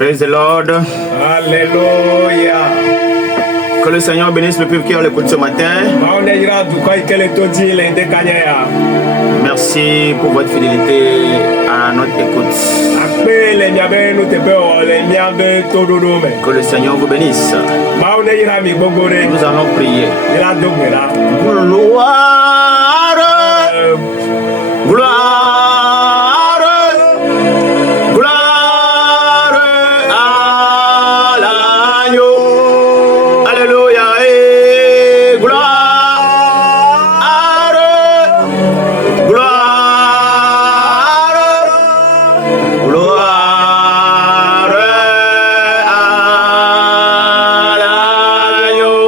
Praise the Lord. Alléluia. Que le Seigneur bénisse le peuple qui a l'écoute ce matin. Merci pour votre fidélité à notre écoute. Que le Seigneur vous bénisse. Nous allons prier. Gloire, gloire, gloire à l'agneau. Alléluia et gloire, gloire, gloire à l'agneau.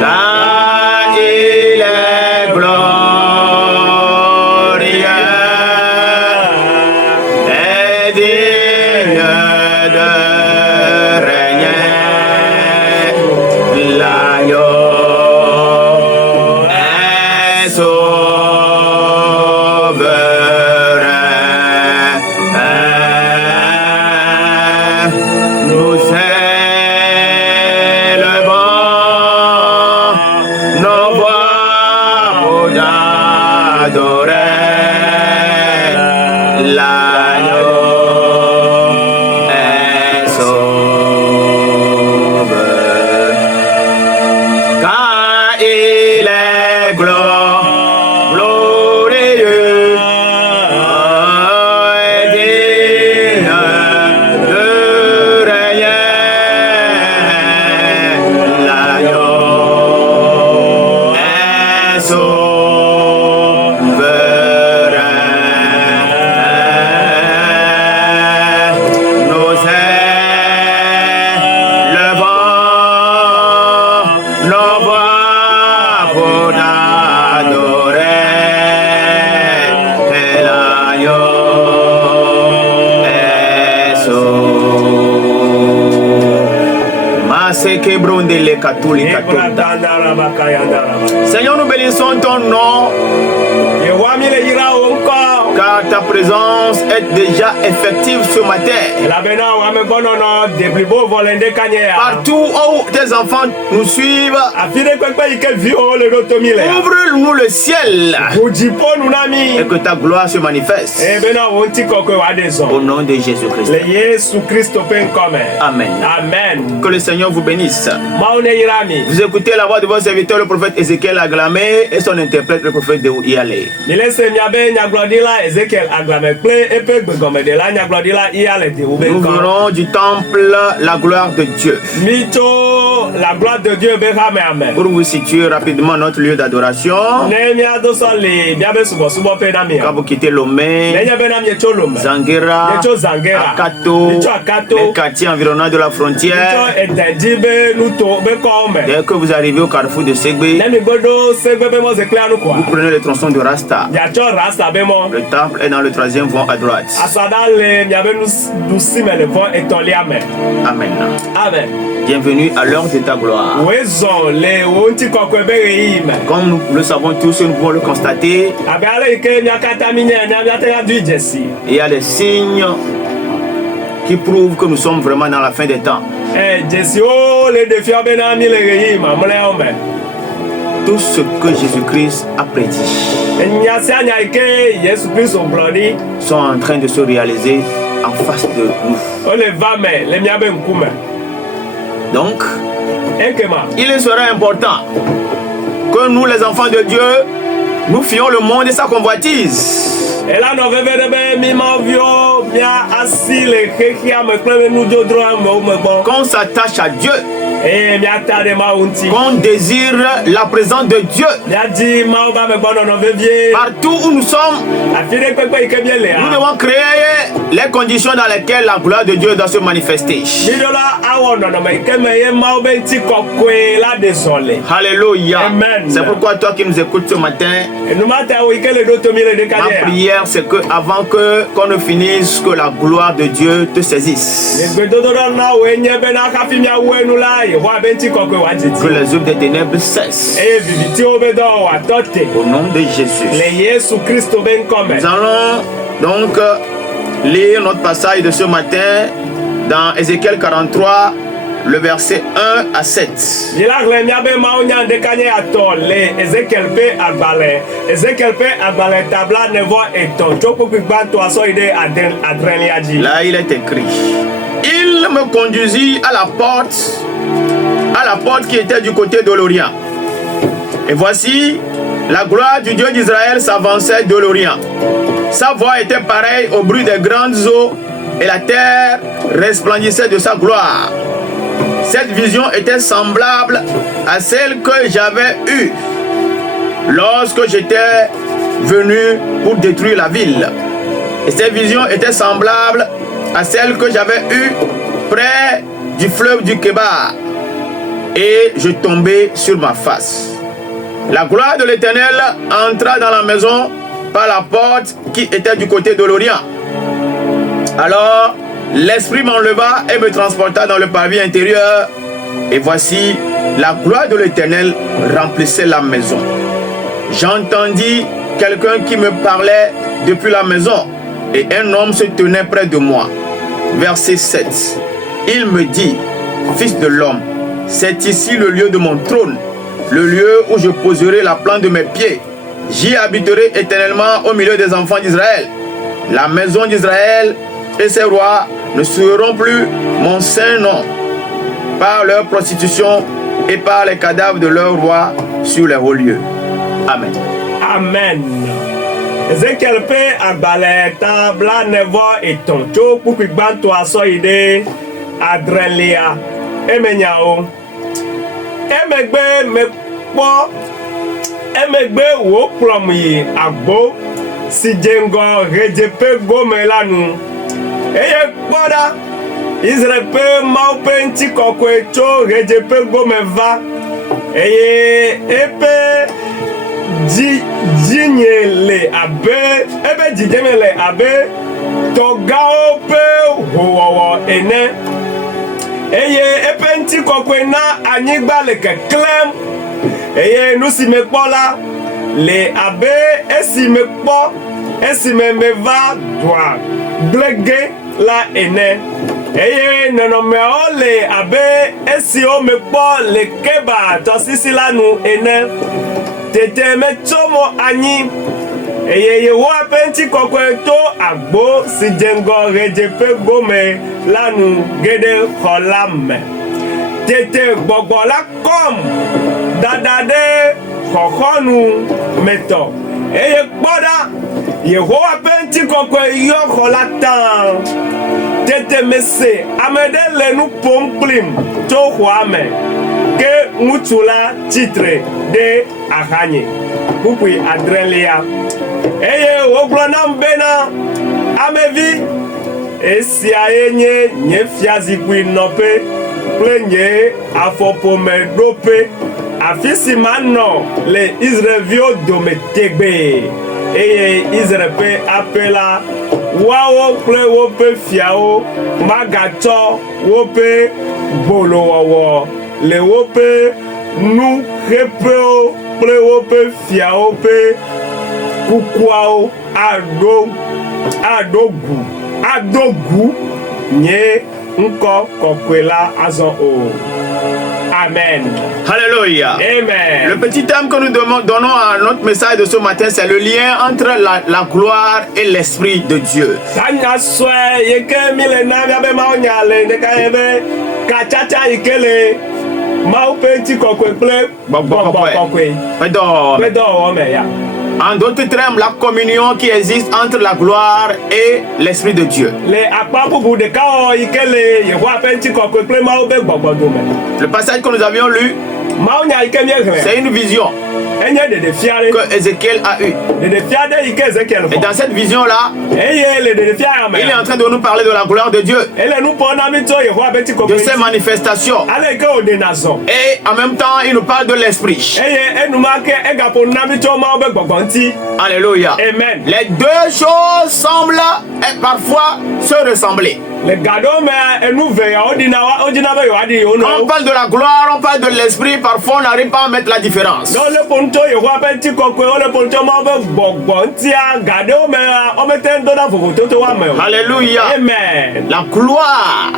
Car il est glorieux et digne de régner. L'agneau est souverain. Nous élevons nos voix pour adorer. L'agneau est sauveur. Car il est glorieux et digne de régner. L'agneau est souverain. Nous élevons nos voix pour adorer. Et l'agneau est sauveur. Maseke brondele katuli katunda. Seigneur, nous bénissons ton nom, car ta présence est déjà effective ce matin. Partout où tes enfants nous suivent, ouvre-nous le ciel et que ta gloire se manifeste. Au nom de Jésus-Christ. Amen. Amen. Que le Seigneur vous bénisse. Vous écoutez la voix de votre serviteur, le prophèt Ézéchiel Aglamé, et son interprète, le prophète de Yalé. Nous verrons du temple la gloire de Dieu. La gloire de Dieu. Pour vous situer rapidement notre lieu d'adoration, quand vous quittez Lomé, Zanguera, Akato, les quartiers environnants de la frontière, dès que vous arrivez au carrefour de Segbe, vous prenez le tronçon de Rasta. Le temple est dans le 3e vent à droite. Amen. Amen. Bienvenue à l'heure de ta gloire. Comme nous le savons tous, nous pouvons le constater. Il y a des signes qui prouvent que nous sommes vraiment dans la fin des temps. Tout ce que Jésus-Christ a prédit sont en train de se réaliser en face de nous. Donc, il sera important que nous, les enfants de Dieu, nous fuyons le monde et sa convoitise. Qu'on s'attache à Dieu, qu'on désire la présence de Dieu. Partout où nous sommes, nous devons créer les conditions dans lesquelles la gloire de Dieu doit se manifester. Alléluia. C'est pourquoi toi qui nous écoutes ce matin, ma prière c'est que avant qu'on ne finisse, que la gloire de Dieu te saisisse. Que les œuvres des ténèbres cessent. Au nom de Jésus. Nous allons donc lire notre passage de ce matin dans Ézéchiel 43, le verset 1 à 7. Là, il est écrit: il me conduisit à la porte qui était du côté de l'Orient. Et voici, la gloire du Dieu d'Israël s'avançait de l'Orient. Sa voix était pareille au bruit des grandes eaux et la terre resplendissait de sa gloire. Cette vision était semblable à celle que j'avais eue lorsque j'étais venu pour détruire la ville. Et cette vision était semblable à celle que j'avais eue près du fleuve du Kébar. Et je tombais sur ma face. La gloire de l'Éternel entra dans la maison par la porte qui était du côté de l'Orient. Alors, l'Esprit m'enleva et me transporta dans le pavé intérieur. Et voici, la gloire de l'Éternel remplissait la maison. J'entendis quelqu'un qui me parlait depuis la maison, et un homme se tenait près de moi. Verset 7. Il me dit: fils de l'homme, c'est ici le lieu de mon trône, le lieu où je poserai la plante de mes pieds. J'y habiterai éternellement au milieu des enfants d'Israël. La maison d'Israël et ses rois ne seront plus mon saint nom, par leur prostitution et par les cadavres de leurs rois sur les hauts lieux. Amen. Amen. Ezekiel pe agbale tabla nevo eton tso kpukpi gbanto aso yi de adrelia emenyao emegbe wo kplɔm yi agbo si dze ŋgɔ ɣedzeƒe gome la nu eye kpɔ ɖa Israel ƒe Mawu ƒe ŋutikɔkɔe tso ɣedzeƒe gome va eye eƒe dzinye le abe ebe dzidzeme le abe tɔgawo ƒe howɔwɔ ene eye eƒe ŋutikɔkɔe na anyigba le keklẽm eye nu si me kpɔ la le abe esi me kpɔ esime meva dua gblege la ene eye nɔnɔmewo le abe esiwo me kpɔ le Keba tɔsisi la nu ene. Tete metso mo anyi eye Yehowa ƒe ŋutikɔkɔe to agbo si dze ŋgɔ ɣedzeƒe gome la nu ge ɖe xɔ la me. Tete gbɔgbɔ la kɔm dada ɖe xɔxɔnu metɔ eye kpɔ ɖa Yehowa ƒe ŋutikɔkɔe yɔ xɔ la tã. Tete mese ame ɖe le nu ƒom kplim tso xɔa me ke ŋutsu la tsitre ɖe axanye kpukpui adrelia eye wogblɔ nam bena amevi esiae nye nye fiazikpui nɔƒe kple nye afɔƒome ɖoƒe afi si manɔ le Israelviwo dome tegbee eye Israel ƒe aƒe la woawo kple woƒe fiawo magatsɔ woƒe gbolowɔwɔ le woƒe nu xeƒewo kple woƒe fiawo ƒe kukuawo ado gu nye ŋkɔ kɔkɔe la azɔ o. Amen. Alléluia. Amen. Le petit thème que nous donnons à notre message de ce matin, c'est le lien entre la gloire et l'Esprit de Dieu. En d'autres termes, la communion qui existe entre la gloire et l'Esprit de Dieu. Le passage que nous avions lu, c'est une vision que Ézéchiel a eue. Et dans cette vision-là, il est en train de nous parler de la gloire de Dieu, de ses manifestations. Et en même temps, il nous parle de l'Esprit. Alléluia. Amen. Les deux choses semblent parfois se ressembler. Quand on parle de la gloire, on parle de l'Esprit, parfois on n'arrive pas à mettre la différence. Alléluia. Amen. La gloire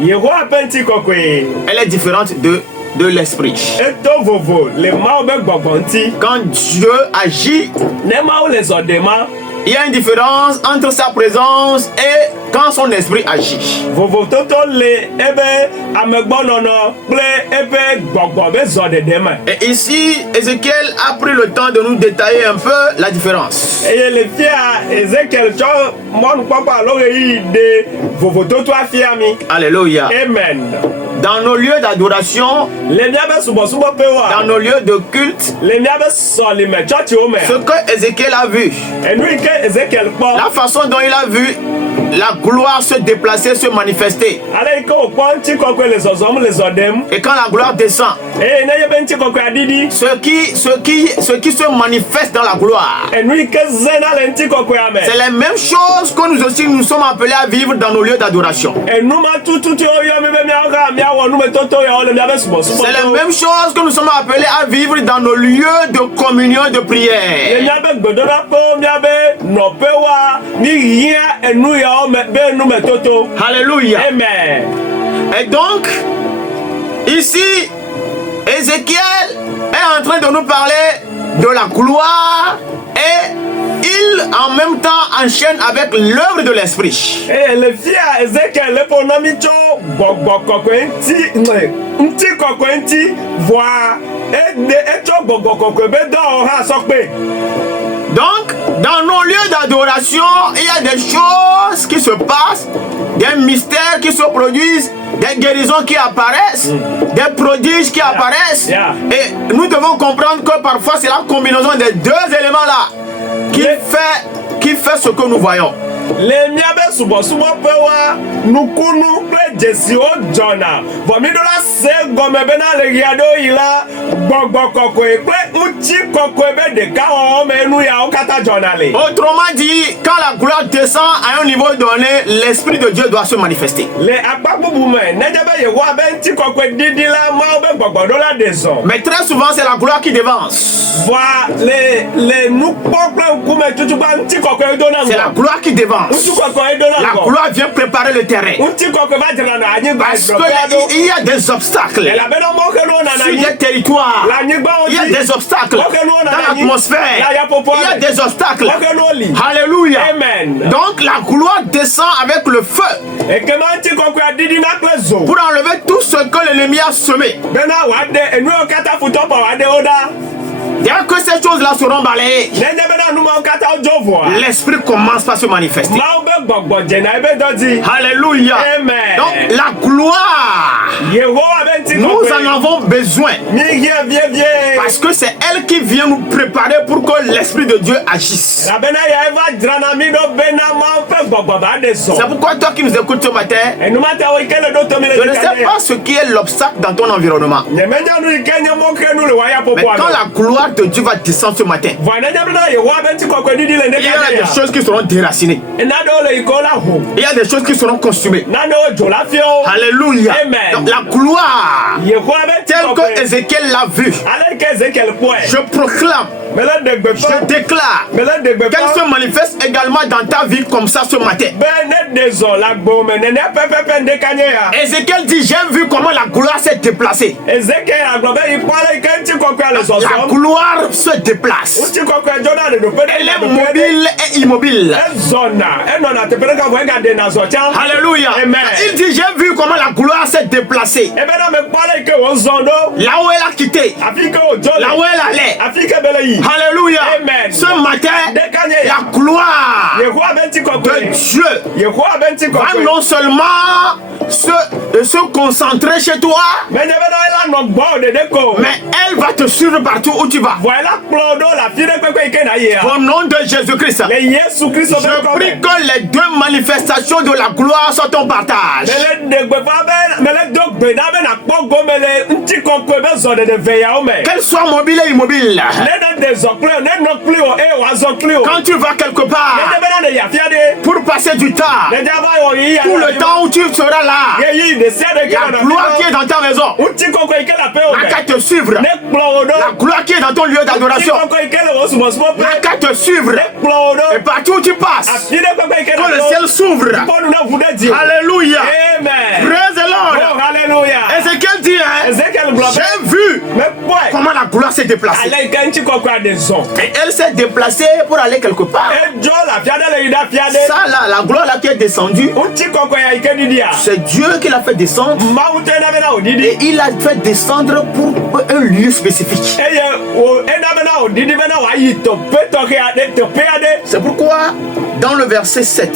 Yehowa penti kokwe. Elle est différente de l'esprit. Eto vovo le mao be gbọgbọnti. Quand Dieu agit, Ne mao le zọdema. il y a une différence entre sa présence et quand son esprit agit. Vovo toto le ebe amegbɔnɔnɔ kple ebe gbɔgbɔ be zɔdedeme. Et ici, Ézéchiel a pris le temps de nous détailler un peu la différence. Eye le fia Ezekiel tsɔ mɔnukpɔkpɔ alo ɣeyiɣi de vovo toto afia mi. Alléluia. Amen. Dans nos lieux d'adoration, Le miabe subɔsubɔ pe dans wa. nos lieux de culte, Le miabe sɔlime tsɔtsiwo me. ce que Ézéchiel a vu, Enu yi ke Ezekiel kpɔ. la façon dont il a vu la gloire se déplacer, se manifester. Ale yi ke wòkpɔ ŋutikɔkɔe le zɔzɔm le zɔɖem. Et quand la gloire descend, Eye ne ye be ŋutikɔkɔe adidi. ce qui se manifeste dans la gloire, Enu yi ke zena le ŋutikɔkɔea me. c'est les mêmes choses que nous aussi nous sommes appelés à vivre dans nos lieux d'adoration. Enuma tututu yɔ mi be miawo hã miawɔ numetoto yawo le miabe subɔsubɔ. C'est les mêmes choses que nous sommes appelés à vivre dans nos lieux de communion et de Le prière. miabe gbedoɖaƒewo miabe nɔƒewoa mi hiã enu yawo me be numetoto. Alléluia. Amen. Et donc, ici, Ézéchiel est en train de nous parler de la gloire et il en même temps enchaîne avec l'œuvre de l'esprit. Eye le fia Ezekiel le ƒo na mi tso gbɔgbɔ kɔkɔe ŋuti kɔkɔe ŋuti voa etsɔ gbɔgbɔ kɔkɔe be dɔwɔ hã sɔkpe. Donc, dans nos lieux d'adoration, il y a des choses qui se passent, des mystères qui se produisent, des guérisons qui apparaissent, des prodiges qui apparaissent. Yeah. Et nous devons comprendre que parfois c'est la combinaison des deux éléments-là qui fait ce que nous voyons. Le miabe subɔsubɔƒewoa nukunu kple dzesiwo dzɔna vɔ mi ɖo la se gɔme bena le ɣia ɖewo yi la gbɔgbɔ kɔkɔe kple ŋuti kɔkɔe be ɖeka wɔwɔ me nu yawo katã dzɔna le. Autrement dit, quand la gloire descend à un niveau donné, l'Esprit de Dieu doit se manifester. Le akpa bubu me nedze be yehowa be ŋuti kɔkɔe didi la mawo be gbɔgbɔ ɖo la ɖe zɔ. Mais très souvent, c'est la gloire qui devance. Voa le nukpɔ kple ŋkume tutukpa ŋuti kɔkɔe do na C'est la ŋgɔ. gloire qui devance. Ŋuti kɔkɔe do na La ŋgɔ. gloire vient préparer le terrain. Ŋuti kɔkɔe va dzra na anyigba Parce dzrɔƒea ɖo. qu'il y a des obstacles Elabena mɔwo ke nuwo nana sur anyi. des territoires. La anyigbawo Il y a dzi. des obstacles Mɔwo ke nuwo dans nana anyi. l'atmosphère. La yaƒoƒoa Il y a me. des obstacles. Mɔwo ke nuwo li. Alléluia. Amen. Donc la gloire descend avec le feu Ekema ŋuti kɔkɔe adidina kple zo. pour enlever tout ce que l'ennemi a semé. Bena wòaɖe enuwo katã futɔ bɔ wòaɖewo ɖa. Dès que ces choses-là seront balayées, Nenye bena numawo katã wodzo voa. l'esprit commence par se manifester. Mawo be gbɔgbɔ dzena ebe dɔ dzi. Alléluia. Amen. Donc la gloire, Yehowa be ŋuti nous en kɔkɔe. avons besoin Mi hiã vievie. parce que c'est elle qui vient nous préparer pour que l'Esprit de Dieu agisse. Elabena ya eva dzrana mi ɖo bena mawo ƒe gbɔgbɔ va ɖe C'est zɔ. pourquoi toi qui nous écoutes ce matin, Enumata wo yi ke le ɖo tomi le je ne sais pas ce qui est l'obstacle dans ton environnement. Nyemenya nu yi ke nye mɔkenu le waya Mais ƒoƒoa quand me. la gloire de Dieu va descendre ce matin, Vɔ nenye bena Yehowa be ŋuti kɔkɔe didi le il y a nekanya des ya. choses qui seront déracinées. Nanewo le yi ke wo la ho. Il y a des choses qui seront consumées. Nanewo dzo la fiawo. Alléluia. Amen. Donc la gloire, Yehowa be ŋuti telle que kɔkɔe. Ézéchiel l'a vue, Ale yi ke Ezekiel kpɔe. je proclame, Mele ɖe je gbeƒã. déclare Mele ɖe qu'elle gbeƒã. se manifeste également dans ta vie comme ça ce matin. Be ne ɖe zɔ le agbo me nene pɛpɛpɛ ŋdeka nye ya. Ézéchiel dit, j'ai vu comment la gloire s'est déplacée. Ezekiel agblɔ be yi kpɔ ale yi ke ŋuti kɔkɔe le La zɔzɔm. gloire se déplace. Ŋuti kɔkɔe dzɔna le ɖoƒe Elle est ɖe mobile et immobile. Ezɔna, enɔna teƒe ɖeka vɔ egaɖena zɔ tsã. Alléluia. Amen. Il dit, j'ai vu comment la gloire s'est déplacée. Ebe na me kpɔ ale yi ke wòzɔ ɖo. Là où elle a quitté, Afi yi ke wòdzɔ là où le. elle allait. Afi yi ke be le yi. Alléluia. Amen. Ce matin, Ɖeka nye ya. la gloire Yehowa be ŋuti de kɔkɔe. Dieu Yehowa be ŋuti va kɔkɔe. non seulement se concentrer chez toi, Menye bena ela nɔ gbɔ o ɖeɖe ko. mais elle va te suivre partout où tu vas. Vɔ ela kplɔ ɖo le afi ɖe kpekpe yi ke na yia. Au nom de Jésus-Christ, Le Yesu Kristo be je prie ŋkɔ me. que les deux manifestations de la gloire soient ton partage. Mele ɖe gbeƒã be mele do gbe na be nakpɔ gome le ŋuti kɔkɔe be zɔ ɖeɖe veyawo me. Qu'elle soit mobile et immobile. Ne ɖe zɔ kpli o, ne nɔ kpli o, eye wòazɔ kpli o. Quand tu vas quelque part Nenye bena ne yi afi aɖe. pour passer du temps, Nenye va wɔ yiyi tout le temps où tu seras là, Yeyi ɖe sia ɖe ke la nɔ gloire qui est dans ta maison ŋuti kɔkɔe yi ke le aƒe wo n'a me. qu'à te suivre. Ne kplɔ wo ɖo. La gloire qui est dans ton lieu Ŋuti d'adoration kɔkɔe yi ke le wo subɔsubɔ n'a ƒe. qu'à te suivre. Ne kplɔ wo Et ɖo. partout où tu passes, Afi ɖe kpekpe yi ke que nɔ le ɖo. ciel s'ouvre. Kpɔ nu ne ʋu ɖe dzi o. Alléluia. Amen. Praise the Lord. Alléluia. Ézéchiel dit, hein, Ezekiel globe. j'ai vu Mais quoi? comment la gloire s'est déplacée. Ale kanchi kokwa de son. Et elle s'est déplacée pour aller quelque part. E jo la fiade le ida fiade. Ça là, la gloire là qui est descendue, Unchi kokwa ya ikedi dia. c'est Dieu qui l'a fait descendre. Ma utena bena odidi. Et il a fait descendre pour un lieu spécifique. Eye o ena bena odidi bena wa yi to pe to ke ade to pe ade. C'est pourquoi, dans le verset 7,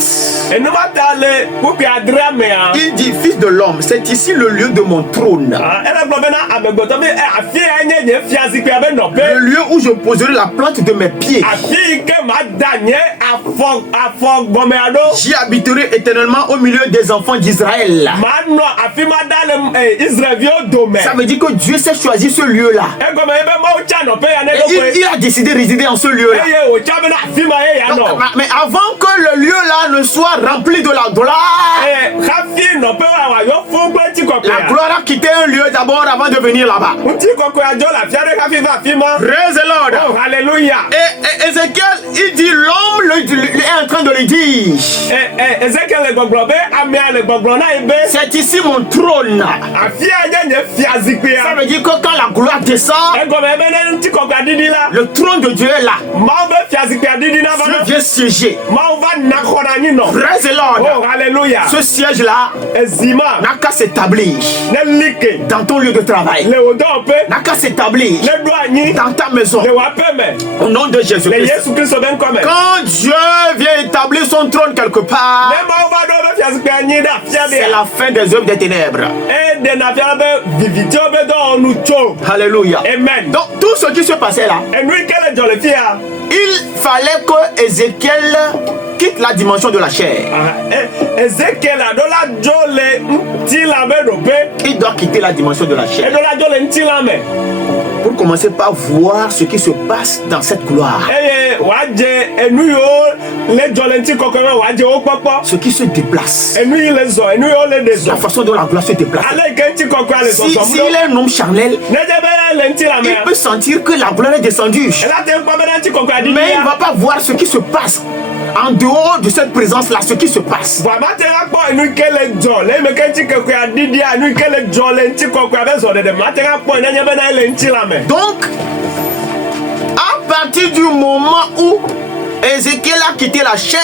Enuma tale kupi adra me a. il dit, fils de l'homme, c'est ici le lieu de mon trône. Ela globe na amegboto bi afi enye nye fiazi pe abe no pe. Le lieu où je poserai la plante de mes pieds. Afi ke ma danye afo gome ado. J'y habiterai éternellement au milieu des enfants d'Israël. Ma no afi ma dale Israël vio dome. Ça veut dire que Dieu s'est choisi ce lieu-là. E gome ebe ma ucha no pe ya ne Et do pe. il a décidé de résider en ce lieu-là. Eye o cha bena afi ma e ya no. Donc, mais avant que le lieu-là ne soit rempli de la gloire, Hafi no pe wa yo fu gbe ti kokwe. la gloire a quitté un lieu d'abord avant de venir là-bas. Uti kokwe ajo la fiade hafi va fi ma. Praise the Lord. Oh hallelujah. Et Ézéchiel, il dit, l'homme est en train de lui dire, Ezekiel le gbogbo be ami le gbogbo na ibe. c'est ici mon trône. Afi aje nye fiazi pe Ça ya. veut dire que quand la gloire descend, E gome ebe ne ti kokwe adidi la. le trône de Dieu est là. Ma be fiazi pe adidi na ba. Dieu vient siéger. Ma va na kona ni no. Praise the Lord. Oh hallelujah. Ce siège-là Ezima n'a qu'à s'établir ne like dans ton lieu de travail. le odo pe N'a qu'à s'établir le do anyi dans ta maison. le wa pe me. Au nom de Le Jésus-Christ. Yesu Kristo ben come. Quand Dieu vient établir son trône quelque part, Le ma va do be fiazi pe anyi da fiade. c'est la fin des œuvres des ténèbres. E de na fiade be viviti obe do onu cho. Alléluia. Amen. Donc tout ce qui se passait là, Enu ikele jole fia. il fallait que Ézéchiel quitte la dimension de la chair. Ezekiel adola jole ntila be do pe. Il doit quitter la dimension de la chair Edola jole ntila me. pour commencer par voir ce qui se passe dans cette gloire. Eye waje enu yo le jole nti kokoro waje o popo. Ce qui se déplace. Enu ile zo enu yo le de zo. La façon dont la gloire se déplace. Ale ke nti kokoro ale so so. S'il est un homme charnel, Neje be le ntila me. il peut sentir que la gloire est descendue. Ela te kwa be nti kokoro adidi. Mais il ne va pas voir ce qui se passe en dehors de cette présence-là, ce qui se passe. Baba te la po enu kele jo le me ke nti kokoro adidi enu kele jo le nti kokoro be zo de ma te la po neje be na le ntila me. Donc, à partir du moment où Ézéchiel a quitté la chair,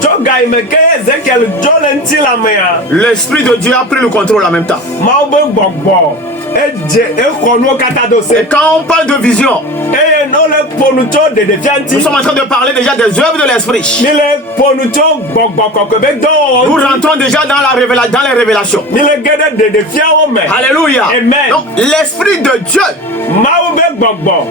Joga imeke Ezekiel jole ntila me ya. l'Esprit de Dieu a pris le contrôle en même temps. Ma be gbogbo. Eje ekono kata do Et se. quand on parle de vision, Eye no le ponucho de nous fianti. sommes en train de parler déjà des œuvres de l'Esprit. Ni le ponucho gbogbo kokko be do. Nous rentrons déjà dans les révélations. Ni le gede de fiawo me. Alléluia. Amen. Donc, l'Esprit de Dieu Ma be gbogbo.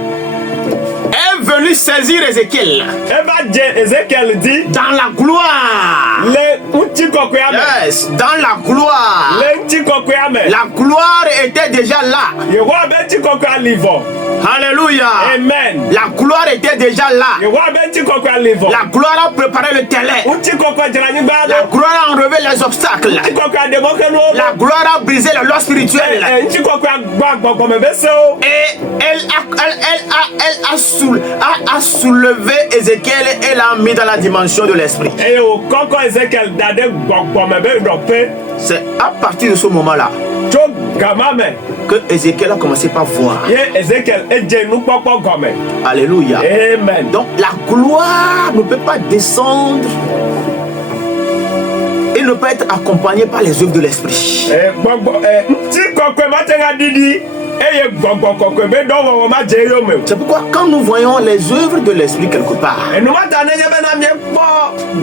est venu saisir Ézéchiel Eva je Ezekiel di dans la gloire. le nti kokko ya me. Yes, dans la gloire. Le nti kokko ya me. La gloire était déjà là. Yehowa be nti kokko alivo. Alléluia. Amen. La gloire était déjà là. Yehowa be nti kokko alivo. La gloire a préparé le terrain. Nti kokko jira ni ba La do. gloire a enlevé les obstacles. Nti kokko ademoke no. La gloire a brisé les lois spirituelles. Nti kokko agba gbogbo me be se o. Et elle a soulevé Ézéchiel et l'a mis dans la dimension de l'esprit. Eye o kokko Ezekiel dade gbogbo me be do pe. C'est à partir de ce moment-là Tso gama me. que Ézéchiel a commencé par voir. Ye Ezekiel eje nu kpɔkpɔ gɔme. Alléluia. Amen. Donc la gloire ne peut pas descendre et ne peut être accompagnée par les œuvres de l'esprit. Gbɔgbɔ ŋuti kɔkɔe ma te ŋa didi eye gbɔgbɔ kɔkɔe be dɔwɔwɔ ma dze eyo me o. C'est pourquoi quand nous voyons les œuvres de l'esprit quelque part, Enumata ne nye bena miekpɔ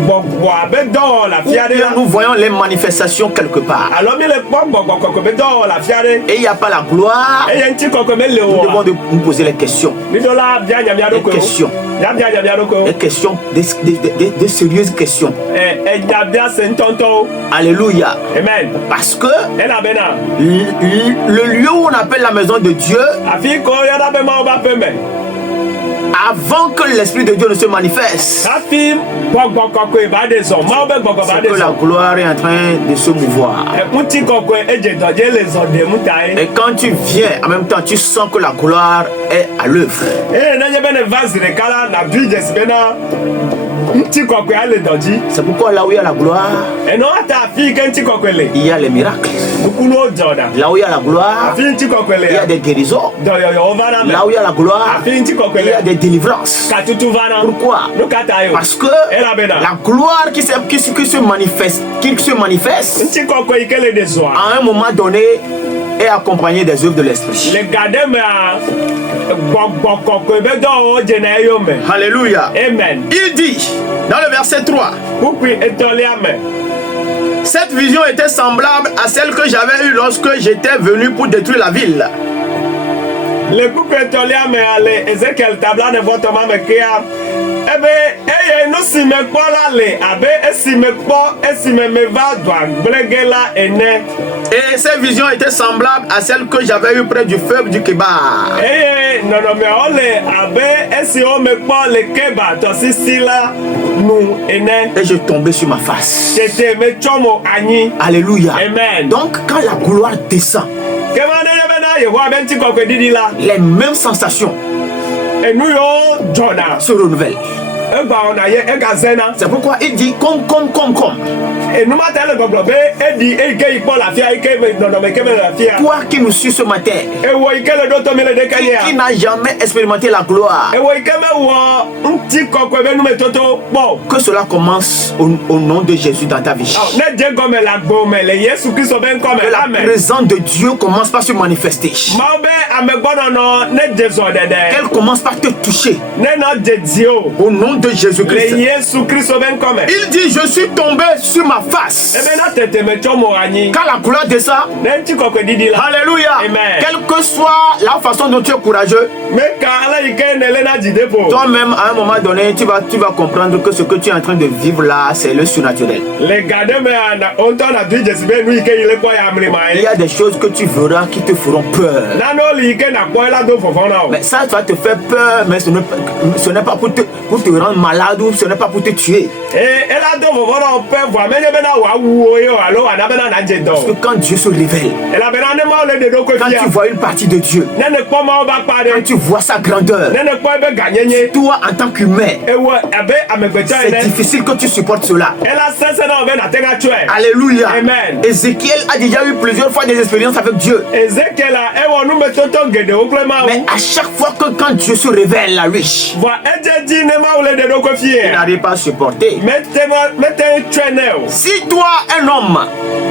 gbɔgbɔ abe dɔwɔ le ou afi aɖe bien la. nous voyons les manifestations quelque part, Alo mi le kpɔ gbɔgbɔ kɔkɔe be dɔwɔ le afi aɖe. et il n'y a pas la gloire, Eye ŋuti kɔkɔe me le nous o. devons nous poser les questions. Mi do la bia nyamia ɖo Des questions. Ya bia nyamia ɖo Les questions, des sérieuses questions. Edza bia se ŋutɔŋutɔwo. Alléluia. Amen. Parce que Elabena le lieu où on appelle la maison de Dieu, afi ko yɔna be mawo ba ƒe me. avant que l'Esprit de Dieu ne se manifeste, Hafi gbɔgbɔ kɔkɔe ba de zɔ. Mawo be gbɔgbɔ ba c'est de que la zɔ. gloire est en train de se mouvoir. Ŋuti kɔkɔe edze dɔdze le zɔ de mu ta ye. Et quand tu viens, en même temps, tu sens que la gloire est à l'œuvre. Eye nenye be ne va zi ɖeka la nàdui dzesi bena ŋuti kɔkɔe ale dɔ dzi. C'est pourquoi là où il y a la gloire, Eno ata afi ke ŋuti kɔkɔe le. il y a les miracles. Nukunuwo dzɔna. Là où il y a la gloire, Afi ŋuti kɔkɔe le. il y a des guérisons. Dɔyɔyɔwo va na me. Là où il y a la gloire, Afi ŋuti kɔkɔe il y a le. des délivrances. Katutu va na. Pourquoi? Nu ka ta yo. Parce que Elabena. la gloire qui se manifeste, Ŋuti kɔkɔe yi ke le de zɔa. à un moment donné est accompagnée des œuvres de l'esprit. Le gade mea gbɔgbɔ kɔkɔe be dɔwɔwɔ dzena eyo me. Alléluia. Amen. Il dit dans le verset 3, Kpukpui etɔ̃lia me. cette vision était semblable à celle que j'avais eue lorsque j'étais venu pour détruire la ville. Le kpukpui etɔ̃lia mea le Ezekiel tabla ne vɔtɔma me kea. Ebe eye nu si me kpɔ la le abe esi me kpɔ esi me va dua gblege la ene. Et cette vision était semblable à celle que j'avais eue près du feu du Kébar. Eye nɔnɔmeawo le abe esiwo me kpɔ le Keba tɔsisi la nu ene. Et je tombais sur ma face. Tete me tsɔ mo anyi. Alléluia. Amen. Donc quand la gloire descend, Kema ne nye bena Yehowa be ŋutikɔkɔe ɖiɖi la. les mêmes sensations Enu yiwo dzɔna. se renouvellent. Egba wɔna ye ega zena. C'est pourquoi il dit comme. Enumata le gbɔgblɔ be eɖi eyike yi kpɔ le afia yike me nɔnɔme ke me le afia. Toi qui nous suis ce matin, Ewɔ yike le ɖo tɔmi le ɖeke qui yea. n'a jamais expérimenté la gloire, Ewɔ yike mewɔ ŋutikɔkɔe be numetoto kpɔ. que cela commence au nom de Jésus dans ta vie. Ne dze gɔme le agbo me le Yesu Kristo be ŋkɔ me. Que la Amen. présence de Dieu commence par se manifester. Mawu be amegbɔnɔnɔ ne dze zɔ ɖeɖe. Qu'elle commence par te toucher Ne nɔ dze dziwo. au nom de Le Jésus-Christ. Yesu Kristo be ŋkɔ me. Il dit, je suis tombé sur ma face. Ebe na tete me tsɔ mo anyi. Quand la gloire descend, Ne ŋutikɔkɔe ɖiɖi la. alléluia. Amen. Quelle que soit la façon dont tu es courageux, Meka ale yike ne le na dzideƒo. toi-même, à un moment donné, tu vas comprendre que ce que tu es en train de vivre là, c'est le surnaturel. Le gade mea na ŋutɔ na dui dzesi be nu yike yi le kpɔ ya amlima Il ye. y a des choses que tu verras qui te feront peur. Nanewo li yike na kpɔ la do fɔfɔ na o. Mais ça va te faire peur, mais ce n'est pas pour te rendre malade ou ce n'est pas pour te tuer. Ela do fɔfɔ na o pɛ voa menye bena wòawu wo ye o alo wòana bena nadze Parce que dɔ. quand Dieu se révèle, Elabena ne mawo le ɖeɖokui quand fia. tu vois une partie de Dieu, Ne ne kpɔ mawo be akpa quand ɖe. tu vois sa grandeur, Ne ne kpɔ ebe ganyenye. toi en tant qu'humain, Ewɔ abe amegbetɔ c'est ene. difficile que tu supportes cela. Ela sese na o be nate ŋa tsɔe. Alléluia. Amen. Ézéchiel a déjà eu plusieurs fois des expériences avec Dieu. Ezekiela ewɔ numetoto geɖewo kple mawu. Mais à chaque fois que quand Dieu se révèle à lui, Voa edze dzi ne mawu le ɖeɖokui il fie. n'arrive pas à supporter. Mete tsɔe ne o. Si toi, un homme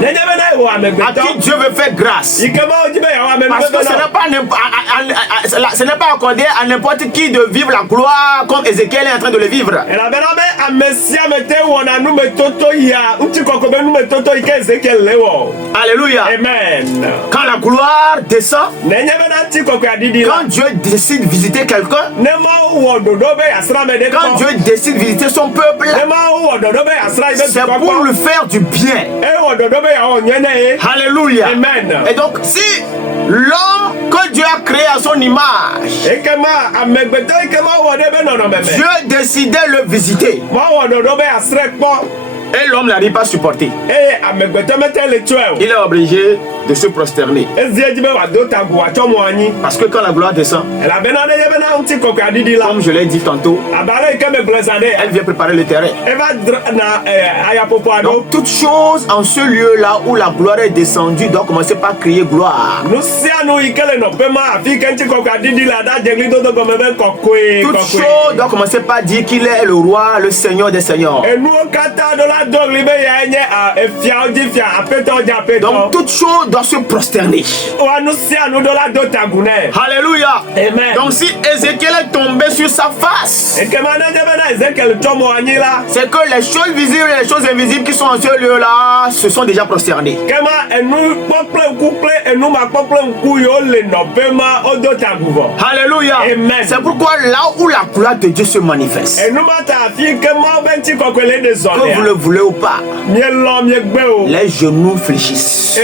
Nenye bena ewɔ à amegbetɔ. qui Dieu veut faire grâce, Yike mawo dzi be yeawɔ parce que ce amenuveve n'est pas accordé à n'importe qui de vivre la gloire comme Ézéchiel est en train de le vivre. elabena be ame sia ame te wɔna numetoto yia ŋutikɔkɔe be numetoto yi ke Ezekiel le wɔ. Alléluia. Amen. Quand la gloire descend, Nenye bena ŋutikɔkɔe aɖiɖi la. quand Dieu décide de visiter quelqu'un, Ne mawu wɔ ɖoɖo be yasra ame ɖe quand kpɔ. Dieu décide de visiter son peuple, Ne mawu wɔ ɖoɖo be yasra yi be c'est dukɔ pour lui kpɔ. faire du bien. Ewɔ ɖoɖo be yawɔ nye ne ye. Alléluia. Amen. Et donc, si l'homme que Dieu a créé à son image, Ekema amegbetɔ yi ke mawu wɔ ɖe be nɔnɔme me. Dieu décidait de le visiter Mawu wɔ ɖoɖo be yasra kpɔ. et l'homme n'arrive pas à supporter. Eye amegbetɔ mete le tsɔe o. Il est obligé de se prosterner. Ezi edzi be wòado ta go wòatsɔ mo anyi. Parce que quand la gloire descend, Elabena nenye bena ŋutikɔkɔe aɖiɖi la. comme je l'ai dit tantôt, Abe ale yi ke megblɔ zã ɖe. elle vient préparer le terrain. Eva na ayaƒoƒo aɖewo. Donc, toute chose en ce lieu-là où la gloire est descendue doit commencer par crier gloire. Nu sia nu yi ke le nɔƒe ma afi yi ke ŋutikɔkɔe aɖiɖi le aɖadze glidodo gɔme be kɔkɔe Toute kɔkɔe. chose doit commencer par dire qu'il est le roi, le Seigneur des seigneurs. Enuwo katã ɖo la do ɣli be yae nye efiawo dzi fia aƒetɔwo dzi aƒetɔ. Donc, toute chose doit se prosterner. Wa nu sia nu ɖo la do tagu nɛ. Alléluia. Amen. Donc, si Ézéchiel est tombé sur sa face, Ekema nenye bena Ezekiel tsɔ mo anyi la. c'est que les choses visibles et les choses invisibles qui sont en ce lieu-là se sont déjà prosternés. Kema enu kpɔ kple ŋku kple enu ma kpɔ kple ŋku yiwo le nɔƒe ma wodo tagu vɔ. Alléluia. Amen. C'est pourquoi là où la gloire de Dieu se manifeste, Enu ma ta afi yi ke mawo be ŋutikɔkɔe le ɖe zɔ que vous le lea. voulez ou pas, Mielɔ miegbe o. les genoux fléchissent.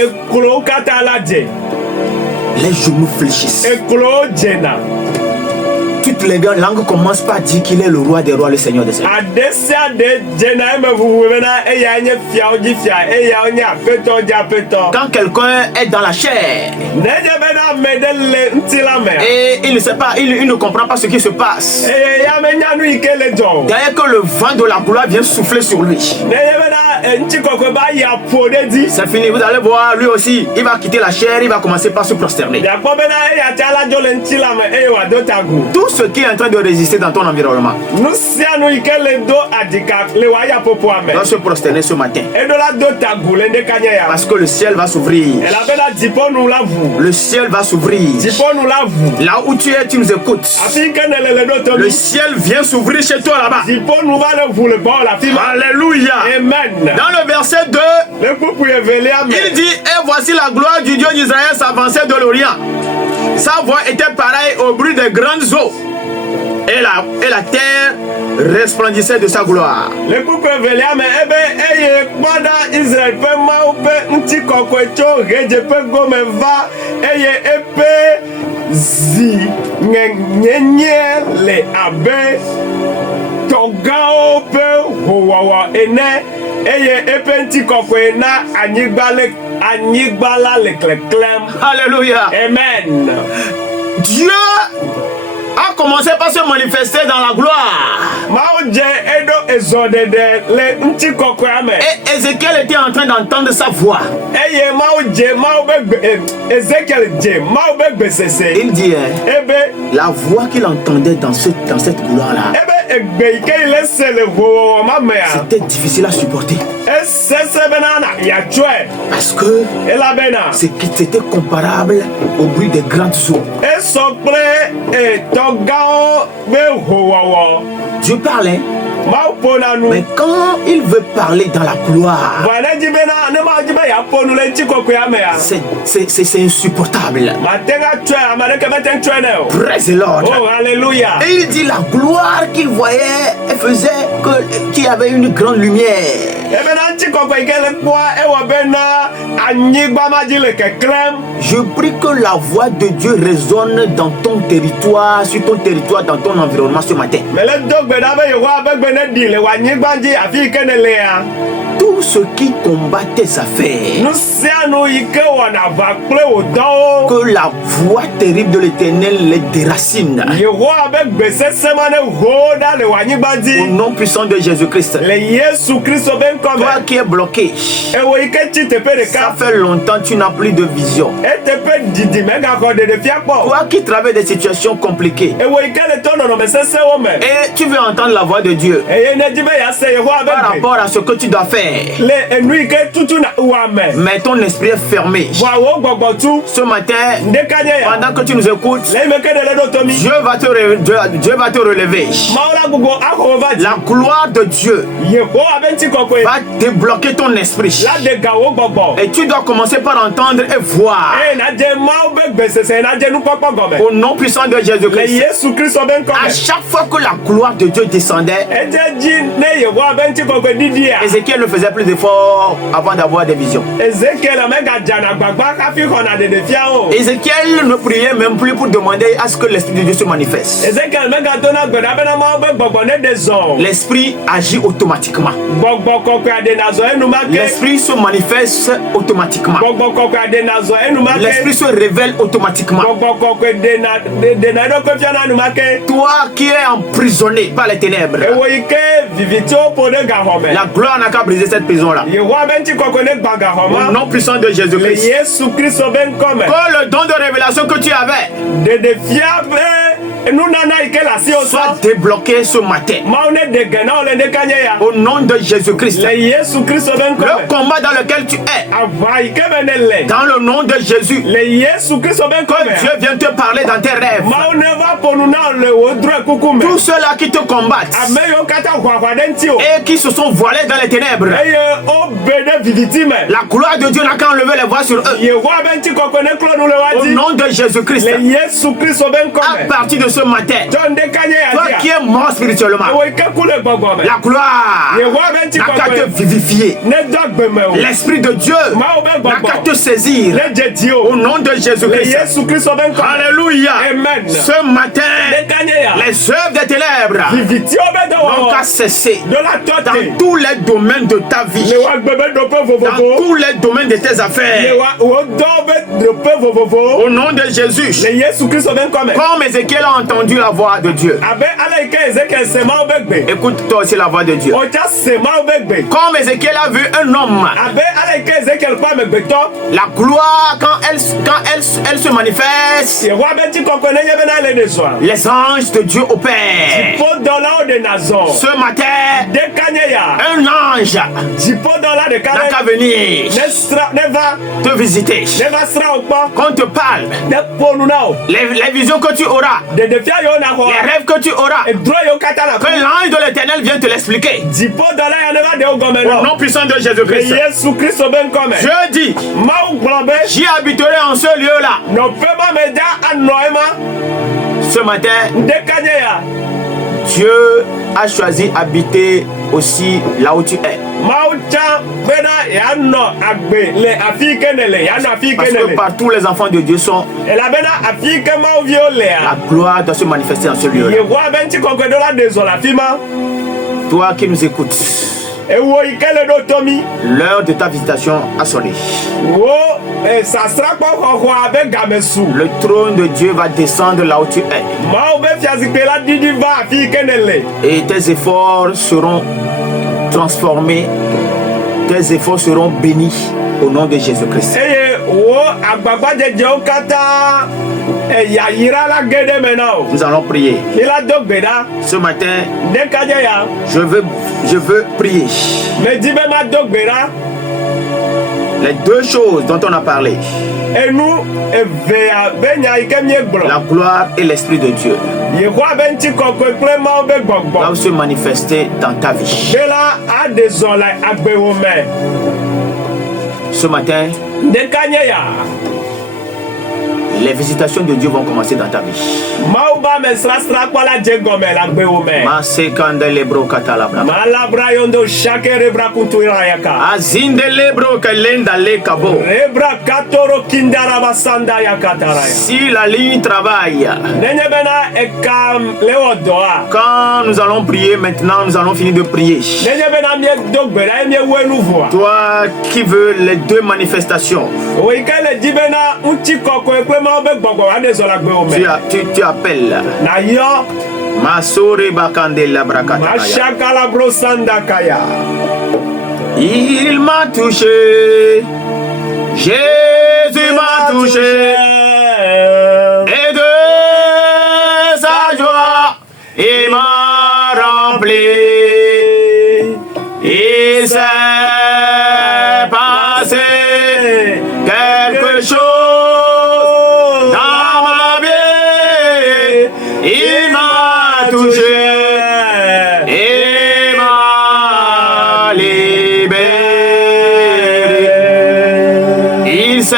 toutes les langues commencent par dire qu'il est le roi des rois, le Seigneur des seigneurs. Quand quelqu'un est dans la chair et il ne sait pas, il ne comprend pas ce qui se passe, d'ailleurs que le vent de la gloire vient souffler sur lui, c'est fini. Vous allez voir, lui aussi, il va quitter la chair, il va commencer par se prosterner. Tout ce qui est en train de résister dans ton environnement doit se prosterner ce matin, parce que le ciel va s'ouvrir. Le ciel va s'ouvrir. Là où tu es, tu nous écoutes. Le ciel vient s'ouvrir chez toi là-bas. Alléluia. Amen. Dans le verset 2, il dit: et voici la gloire du Dieu d'Israël s'avançait de l'Orient. Sa voix était pareille au bruit des grandes eaux. Et la terre resplendissait de sa gloire. Alléluia. Amen. Dieu a commencé par se manifester dans la gloire. Et Ézéchiel était en train d'entendre sa voix. Il dit, la voix qu'il entendait dans cette gloire-là, c'était difficile à supporter. Parce que c'était comparable au bruit des grandes eaux. Dieu parlait, mais quand il veut parler dans la gloire, c'est insupportable. Praise the Lord. Oh, alléluia. Et il dit la gloire qu'il voyait, elle faisait qu'il y avait une grande lumière. Je prie que la voix de Dieu résonne dans ton territoire, sur ton territoire, dans ton environnement ce matin. Tout ce qui combat tes affaires, que la voix terrible de l'Éternel les déracine. Au nom puissant de Jésus-Christ. Toi qui es bloqué, ça fait longtemps que tu n'as plus de vision. Toi qui traverses des situations compliquées et tu veux entendre la voix de Dieu par rapport à ce que tu dois faire, mais ton esprit est fermé. Ce matin, pendant que tu nous écoutes, Dieu va te relever. La gloire de Dieu va débloquer ton esprit. Et tu dois commencer par entendre et voir. Au nom puissant de Jésus-Christ. À chaque fois que la gloire de Dieu descendait, Ézéchiel ne faisait plus d'efforts avant d'avoir des visions. Ézéchiel ne priait même plus pour demander à ce que l'Esprit de Dieu se manifeste. L'Esprit agit automatiquement. L'Esprit se manifeste automatiquement. L'Esprit se révèle automatiquement. Toi qui es emprisonné par les ténèbres, la gloire n'a qu'à briser cette prison-là. Au nom puissant de Jésus-Christ. Que le don de révélation que tu avais soit débloqué ce matin. Au nom de Jésus-Christ. Le combat dans lequel tu es, dans le nom de Jésus, que Dieu vienne te parler dans tes rêves. Tous ceux-là qui te combattent et qui se sont voilés dans les ténèbres, la gloire de Dieu n'a qu'à enlever les voix sur eux. Au nom de Jésus-Christ. À partir de ce matin, toi qui es mort spirituellement, la gloire n'a qu'à te vivifier. L'Esprit de Dieu n'a qu'à te saisir. Au nom de Jésus-Christ. Alléluia. Amen. Ce matin, Les œuvres des ténèbres viviti wo be dɔ n'ont wɔwɔ qu'à cesser do la tɔ dans te tous les domaines de ta vie, le wa gbɛbɛ dɔƒe dans vovovo tous les domaines de tes le affaires. wa wo dɔ be dɔƒe vovovo Au nom de Jésus, le Yesu Kristo be ŋkɔme comme Ézéchiel a entendu la voix de Dieu, abe ala yi ke Ezekiel se Mawu be gbe écoute toi aussi la voix de Dieu. o tsa se Mawu be gbe Comme Ézéchiel a vu un homme, abe ala yi ke Ezekiel kpɔ amegbetɔ la gloire, quand elle se manifeste, yehowa be ŋuti kɔkɔe nenye bena ele de zɔa les anges de Dieu opèrent. dziƒodɔlawo de na zɔ Ce matin, ɖeka nye ya un ange dziƒodɔla ɖeka n'a qu'à ɖe venir ne va te visiter. sra wo kpɔ Qu'on te parle, ne ƒo nu na wo les visions que tu auras, ɖeɖefia yiwo na les xɔ rêves que tu auras, edrɔ yiwo katã na que l'ange de l'Éternel vienne te l'expliquer. dziƒodɔla ya ne va ɖe wo gɔme Au nɔ nom puissant de le Jésus-Christ. Yesu Kristo be ŋkɔme Je dis, Mawu gblɔ be j'y habiterai en ce lieu-là. nɔƒe ma me da anɔ ema Ce matin, ɖeka nye ya Dieu a choisi habiter aussi là où tu es. Mawu tsã bena yeanɔ agbe le afi yi ke ne le yeanɔ afi yi Parce ke ne que le partout les enfants de Dieu sont, elabena afi yi ke Mawuviwo la lea gloire doit se manifester dans ce lieu-là. yehowa be ŋutikɔkɔe ɖo la ɖe zɔ le afi ma Toi qui nous écoutes, ewo yi ke le ɖo tomi l'heure de ta visitation a sonné. wo sasrakpɔ xɔxɔ abe game su Le trône de Dieu va descendre là où tu es. Mawu be fiazikpe la didi va afi yi ke ne le Et tes efforts seront transformés. Tes efforts seront bénis au nom de Jésus-Christ. eye wo agbagbadzedzewo katã yayira la ge ɖe me na o Nous allons prier. mi la do gbe ɖa Ce matin, ɖeka nye ya je veux prier. medi be ma do gbe ɖa Les deux choses dont on a parlé, enu evea be nya yi ke mie gblɔ la gloire et l'Esprit de Dieu, yehowa be ŋutikɔkɔe kple Mawu be gbɔgbɔ doivent se manifester dans ta vie. be la aɖe zɔ le agbewo me Ce matin, ɖeka nye ya les visitations de Dieu vont commencer dans ta vie. Mawu ba me srasra kpɔ la dze gɔme le agbewo me Masekande lebro katalabra. malabra yondo shake rebra kutura yaka Azinde lebro kelenda le kabo. rebra katoro kindara basanda yakatara ya Si la ligne travaille, nenye bena eka le wɔ dɔa quand nous allons prier maintenant, nous allons finir de prier. nenye bena mie do gbe ɖa ye mie wɔ enu voa Toi qui veux les deux manifestations, wo yi ke le di bena ŋutikɔkɔe kple Mawu be gbɔgbɔ aɖe zɔ le agbewo me tu appelles. na yɔ Masore bakande labrakataya. mashaka la bro sanda kaya Il m'a touché. Jésus m'a touché. Et de sa joie, il m'a rempli. Il s'est passé quelque chose dans ma vie. Il m'a touché. Et m'a libéré. Il s'est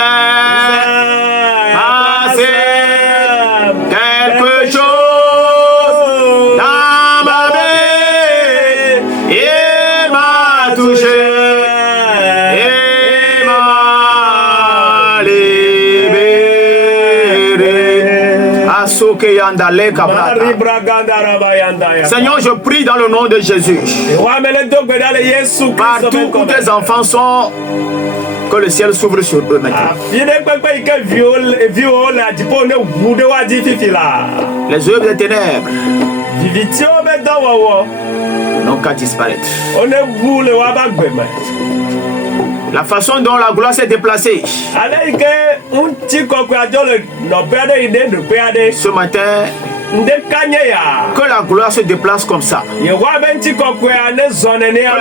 passé quelque chose dans ma vie. Il m'a touché. Et m'a libéré. Asoke yandale kabrata. maribra gandara bayanda ya Seigneur, je prie dans le nom de Jésus. wa mele do gbe ɖa le Yesu Kristo Partout be où ŋkɔme tes enfants sont, que le ciel s'ouvre sur eux maintenant. afi ɖe kpekpe yi ke viwo le dziƒo ne ʋu ɖe woadzi fifi la Les œuvres des ténèbres vivitiwo be dɔwɔwɔ n'ont qu'à disparaître. wone ʋu le woaba gbe me La façon dont la gloire s'est déplacée ale yi ke ŋutikɔkɔe adzɔ le nɔƒe aɖe yi ɖe nɔƒe aɖe ce matin, ɖeka nye ya que la gloire se déplace comme ça. yehowa be ŋutikɔkɔea ne zɔ nenea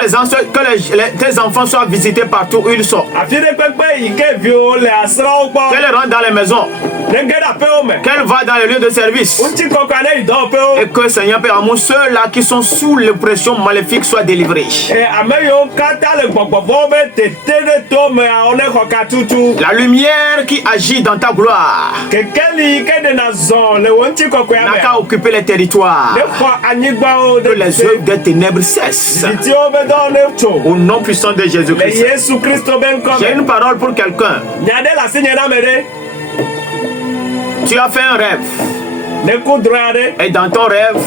Tes enfants soient visités partout où ils sont. afi ɖe kpekpe yi ke viwo le asrawo kpɔ Qu'elles rentrent dans les maisons, ne ge ɖe aƒewo me qu'elles vont dans les lieux de service. ŋutikɔkɔea ne yi dɔwɔƒewo Et que Seigneur Père Amour, ceux-là qui sont sous l'oppression maléfique soient délivrés. ame yiwo katã le gbɔgbɔvɔwo be tete ɖe to meawo ne xɔ katutu La lumière qui agit dans ta gloire kekeli yi ke ɖena zɔ le wo ŋutikɔkɔea n'a me qu'à occuper les territoires. ne xɔ anyigbawo Que ɖe les œuvres des ténèbres cessent. vivitiwo be dɔwɔ ne tso Au nom puissant de le Jésus-Christ. Yesu Kristo be J'ai ŋkɔme une parole pour quelqu'un. nya ɖe le asi nye na me ɖe Tu as fait un rêve. Et dans ton rêve,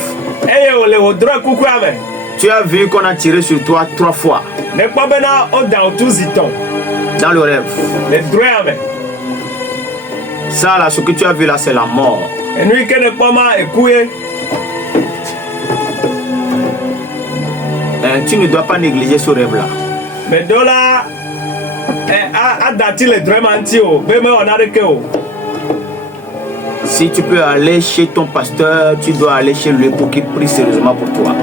tu as vu qu'on a tiré sur toi 3 fois. Dans le rêve. Ça là, ce que tu as vu là, c'est la mort. Tu ne dois pas négliger ce rêve là. Si tu peux aller chez ton pasteur, tu dois aller chez lui pour qu'il prie sérieusement pour toi.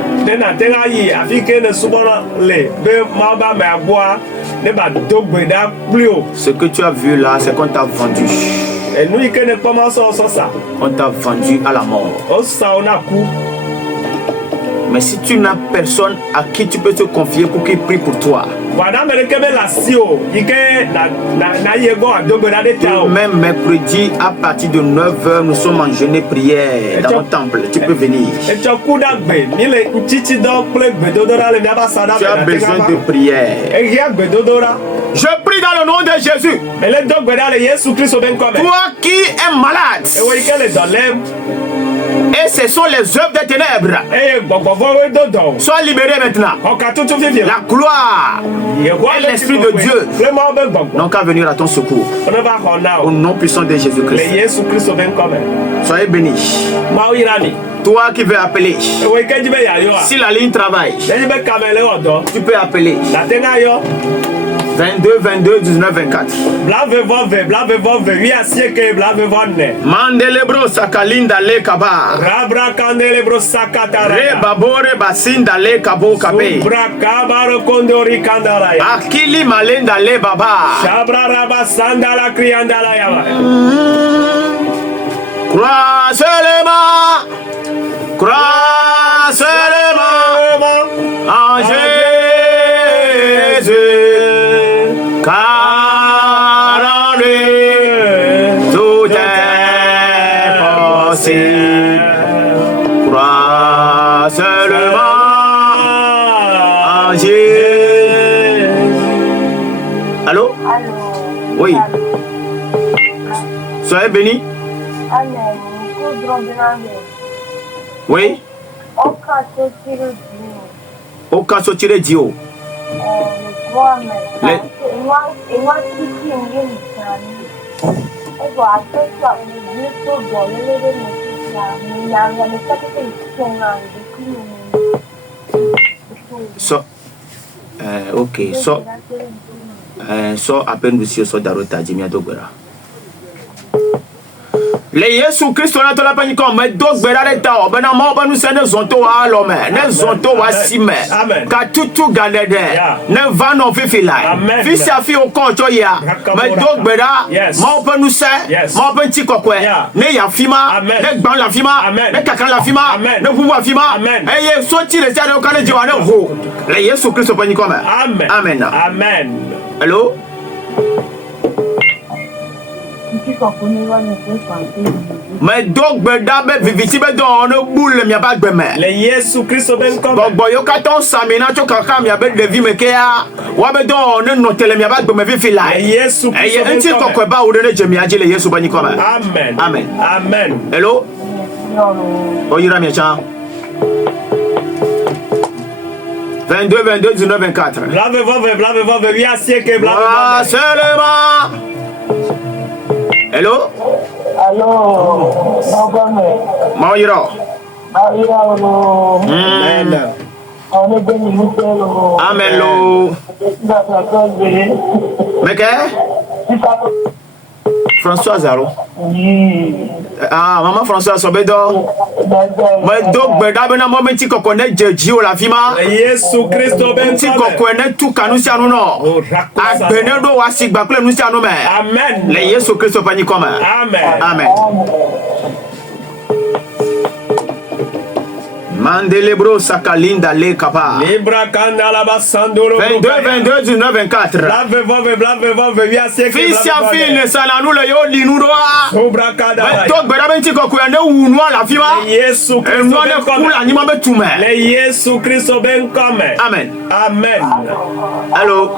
Ce que tu as vu là, c'est qu'on t'a vendu. On t'a vendu à la mort. Mais si tu n'as personne à qui tu peux te confier pour qu'il prie pour toi, même mercredi à partir de 9h, nous sommes en jeûne et prière dans le temple. Tu peux venir. Tu as besoin de prière. Je prie dans le nom de Jésus. Toi qui es malade, et ce sont les œuvres des ténèbres, sois libéré maintenant. La gloire et l'Esprit de Dieu n'ont qu'à venir à ton secours. Au nom puissant de Jésus-Christ. Soyez bénis. Toi qui veux appeler, si la ligne travaille, tu peux appeler 22 22 19 24. Mandelebro sakalinda le kaba. Re babore basinda le kabo kabe. Akili malenda le baba. Croix seulement. Croix seulement. En Jésus. Car en lui, tout est possible. Crois seulement en Jésus. Allô? Oui. Soyez bénis. Oui. Au cas où tu es Dieu. Ok, appelle-nous sur Darota Jimia Dogbera. Le Yesu Kristo na tola pani ko me do gbera le ta o bena mo banu se ne zonto wa lo me ne zonto wa si me ka tutu galede ne va no fifi lai fi se afi o ko jo ya me do gbera mo banu se mo ben ti kokwe ne ya fima ne gban la fima ne kakan la fima ne huwa fima eye so ti le se ne o kan je wa ne ho le Yesu Kristo pani ko me amen amen. Hello. Mais donc bedabe viviti be don no boule mi abagbe me le Yesu Kristo ben comme bo yo katon samina to kaka mi abe devi me ke ya wa be don no tele mi abagbe me vifi la le Yesu Kristo ben comme enti ko ba wo de jemi aje le Yesu bani comme amen amen amen. Hello oyira mi cha 22 22 19 24 blave oui asieke blave seulement. Hello? Hello. Maoyiro. Amen lo. Meke? François Zaro. Ah, maman François Sobedo. Mais donc bedabe na momenti ko connaît Jésus la fima. Yesu Kristo ben ti ko connaît tout kanu si anu no. Agbene do wa sigba kule nu si anu me. Amen. Le Yesu Kristo pani koma. Amen. Amen. Mandelebro sakalinda le kapa. Libra kandala basandolo. 22 22 19 24. Blave oui asieke. Fils en fille sana nous le yo linudo. Sobra kadala. Donc bedabe ti ko connaît unu la fima. Yesu Kristo ben comme la nyima be tume. le Yesu Kristo ben comme Amen. amen. Hello.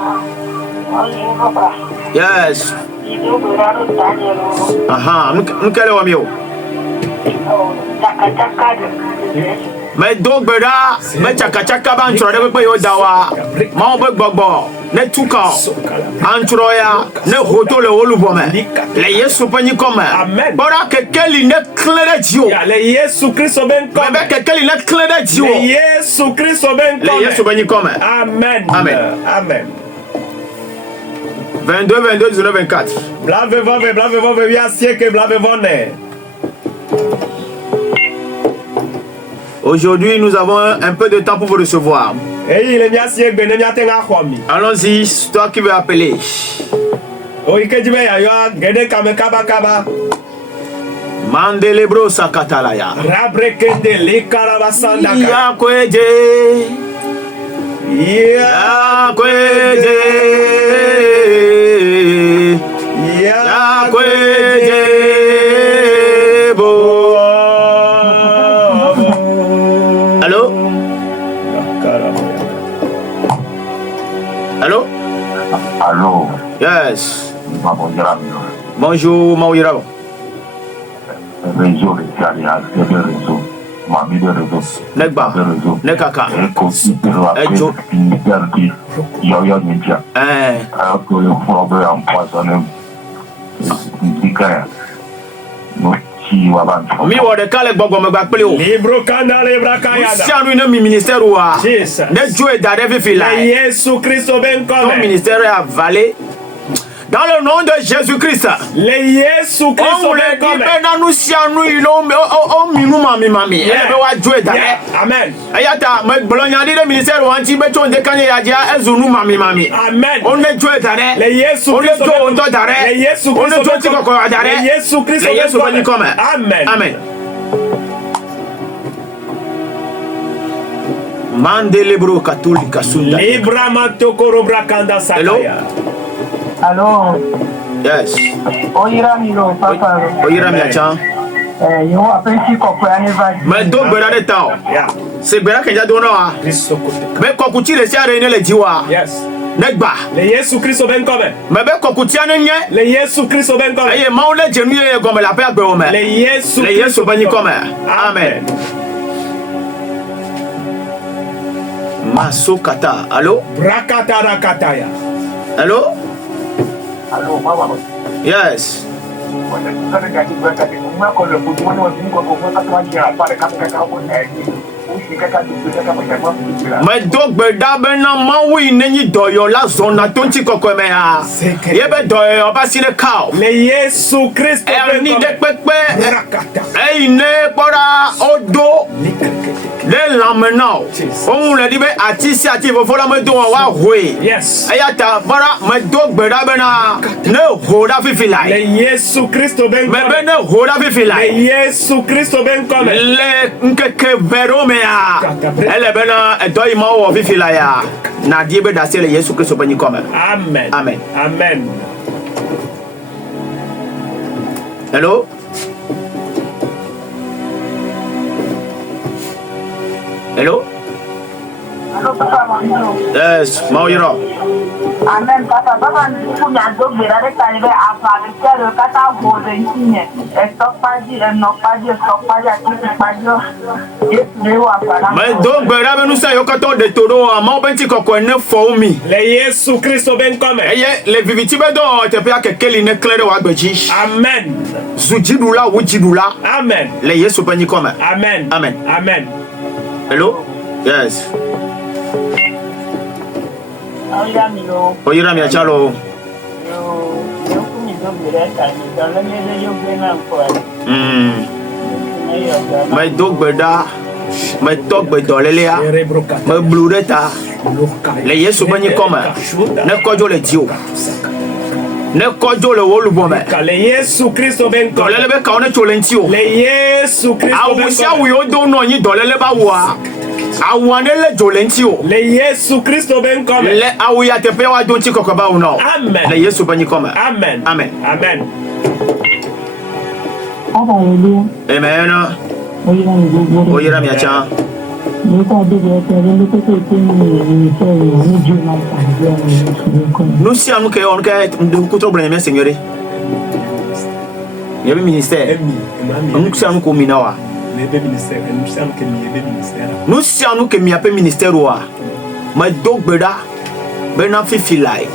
Yes. Aha, nous quelle wa mio? Mais donc beda mais chaka ban choro de pe yo dawa ma on be gbogbo ne tuka antroya ne hoto le wolubome le Yesu pani comme bora kekeli ne klere dio le Yesu Kristo ben comme mais kekeli ne klere dio le Yesu Kristo ben comme le Yesu pani comme amen amen amen 22 19 24 blave via siècle blave vonne. Aujourd'hui, nous avons un peu de temps pour vous recevoir. Allons-y, toi qui veux appeler. Mandelebro Sakatalaya. Yakweje. Yakweje. Yakweje. Allô? Allô? Allô? Yes. Bonjour, Maouirabo. Réseau, les réseaux. Mamie de réseau. Nekba. Nekaka. Ejo. Yo, Ninja. Alors que le problème empoisonné. Mi wo de kale gbogbo me gba pele o libro kana lebra kaya si anu ina mi ministère wa Jesus ne joe da de fi la Yesu Kristo ben comme ton ministère est avalé dans le nom de Jésus-Christ. Le Yesu Kristo ben comme nous si anu ilo o minu mami e be wa joe da amen ayata me bolonya de ministère wa anti be to de kanye ya dia ezunu mami amen on ne joe da le Yesu Kristo on do da le Yesu Kristo on do ti ko da le Yesu Kristo ben comme amen amen. Mandelebro Katolika Sunda. Libra matokoro brakanda sakaya. Allô? Yes. Oyira miro papa. Oyira miachan. Yo appelle qui comprend anniversaire. Mais donc bera de tao. C'est bera que ya dono a. Mais kokuti le sia reine le diwa. Yes. Negba. Le Yesu Kristo ben comme. Mais be kokuti anenye. Le Yesu Kristo ben comme. Aye ma ole jenu ye gome la pe agbe o me. Le Yesu bani comme. Amen. Masokata. Allô? Brakata rakataya. Allô? Allô, maman. Yes. Mais donc bedabena mawi neni doyo la zona tonti kokomea. Yebe doyo basi le kao. Le Yesu Kristo ben ni de pepe. Ei ne pora odo. Le lamena. On le dit be atisi ati vo fola me do wa hwe. Yes. Ayata bara me donc bedabena ne hoda fifila. Le Yesu Kristo ben me be ne hoda fifila. Le Yesu Kristo ben comme. Le nkeke veromea. Elle bena doy ma wo fifila ya. Na diebe da se le Yesu Kristo bani comme. Amen. Amen. Amen. Hello? Hello? Allô, papa. Yes, Maouiro. Amen, papa. Papa, nous avons deux verres qui arrivent à faire le kata vozinho. Stop pas dire, non pas dire, stop pas dire. Mais donc, berabe nous sa yokato de toro a ma benti kokko ne foumi. Le Yesu Kristo ben comme. Eye le vivitibe do te pe akekeli ne klere wa gbeji. Amen. Zujidula wujidula. Amen. Le Yesu bani comme. Amen. Amen. Amen. Hello? Yes. Oyira miro. Oyira mi achalo. Mais donc beda mais tok bedolele ya. Mais blureta. Le Yesu bani comme. Ne kojo le dio. Ne kojo le wolu bombe. Le Yesu Kristo ben comme. Dolele be ka one cholentio. Le Yesu Kristo ben awusia comme. wi odo no yin dolele ba wa. Awanele jolentio. Le Yesu Kristo ben comme. Le awuya te pe wa donti kokoba uno. Amen. Le Yesu bani comme. Amen. Amen. Amen. Amen. Oyira mi acha. Nous si on que kutro bren me seigneur. Il y avait ministère. Nous sommes comme Minawa. Nous sommes comme Miape ministère. Mais donc, Beda, Bena Fifilai.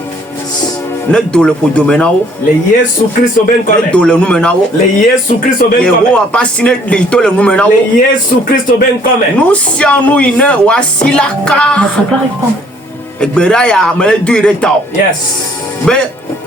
Ne dole pour domenao. Le Yesu Christo ben Ne dole numenao. Le Yesu Christo ben come. Le pas signé de tole numenao. Le Yesu Christo ben come. Nous sommes ine wasilaka. Egbera ya me du retao. Yes. Be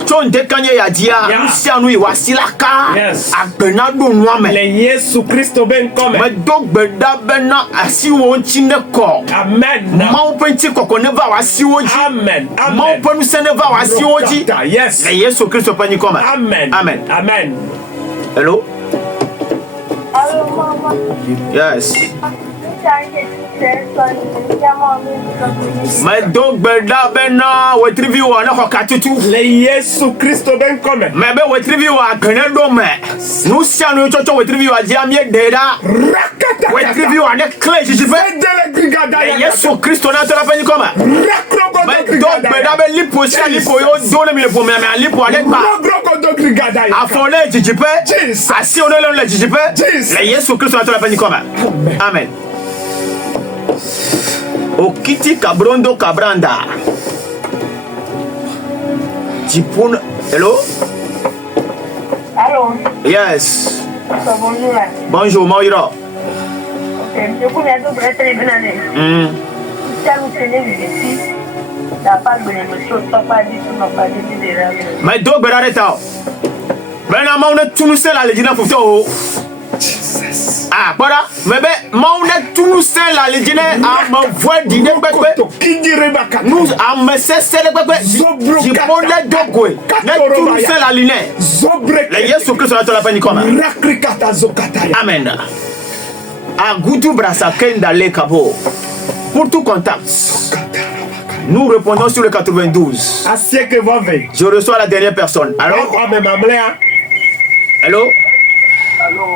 chon de kanye ya dia. Nous sommes wasilaka. Yes. Agbena do nuame. Le Yesu Christo ben come. Me dog beda bena asi wo chine ko. Amen. Ma penti ko ko ne va wasi woji. Amen. Ma penu se ne va wasi woji. Yes. Le Yesu Christo pani come. Amen. Amen. Amen. Hello? Hello, Mama. Yes. My dog beda bena we trivi wa na ko katutu. Le Yesu Christo ben come. Me be we trivi wa gane do me. Nu sia no chocho we trivi wa jamie deda. Rakata. We trivi wa ne clay jibe. Dele Yesu Christo na tera pani koma. Rakro My dog beda be lipo sia lipo yo do na mi le me lipo ade ba. Afone jibe. Asi ono le jibe. Le Yesu Christo na tera pani koma. Amen. Okiti kabrondo kabranda. Tipun. Hello? Allô? Yes. Bonjour. Bonjour, Maïra. Ok, je vous ai dit que vous êtes si vous tenez ici, la part de l'émission, ça pas dit, ça pas dit des règles. Mais do berareta. Bena mauna tunuse la legina futo. Ah, voilà. Mais ben, mauna tunuse la legina a ma voix dîner bébé. Nous a me cessé le bébé. Qui pone dogwe. Ne tunuse la ligne. Le Yesu Christ na tola pani koma. Amen. A gudu brasa kenda le kabo. Pour tout contact. Nous répondons sur le 92. Je reçois la dernière personne. Alors? Hello? Allô?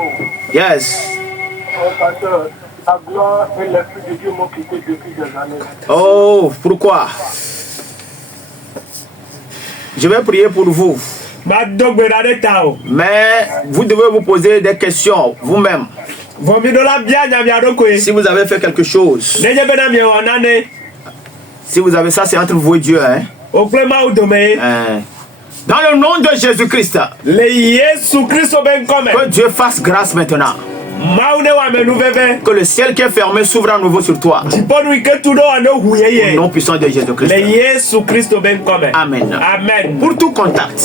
Yes. Pasteur, la gloire et l'esprit de Dieu m'ont quitté depuis des années. Oh, pourquoi? Je vais prier pour vous. Mais vous devez vous poser des questions vous-même. Si vous avez fait quelque chose, si vous avez ça, c'est entre vous et Dieu. Hein? Dans le nom de Jésus-Christ, que Dieu fasse grâce maintenant. Que le ciel qui est fermé s'ouvre à nouveau sur toi. Au nom puissant de Jésus-Christ. Amen. Amen. Pour tout contact,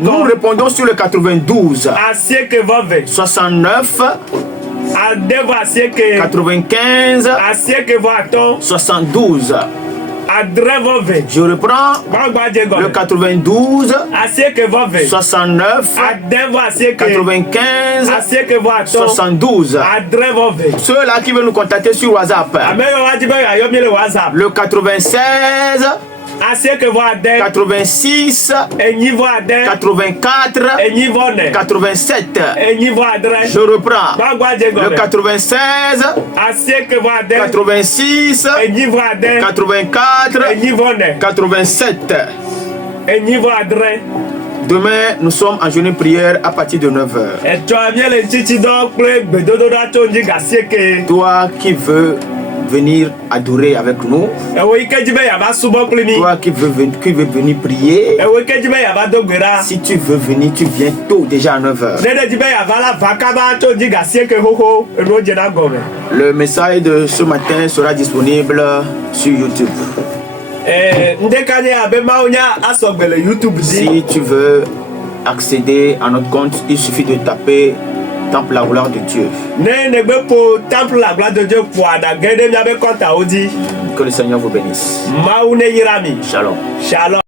nous répondons sur le 92 69 95 72. Je reprends le 92 69 95 72. Ceux-là qui veulent nous contacter sur WhatsApp, le 96 86 84 87. Je reprends le 96 86 84 87. Demain, nous sommes en journée de prière à partir de 9h. Toi qui veux venir adorer avec nous, toi qui veux venir prier, si tu veux venir, tu viens tôt, déjà à 9h. Le message de ce matin sera disponible sur YouTube. Si tu veux accéder à notre compte, il suffit de taper Temple la gloire de Dieu. Que le Seigneur vous bénisse. Shalom. Shalom.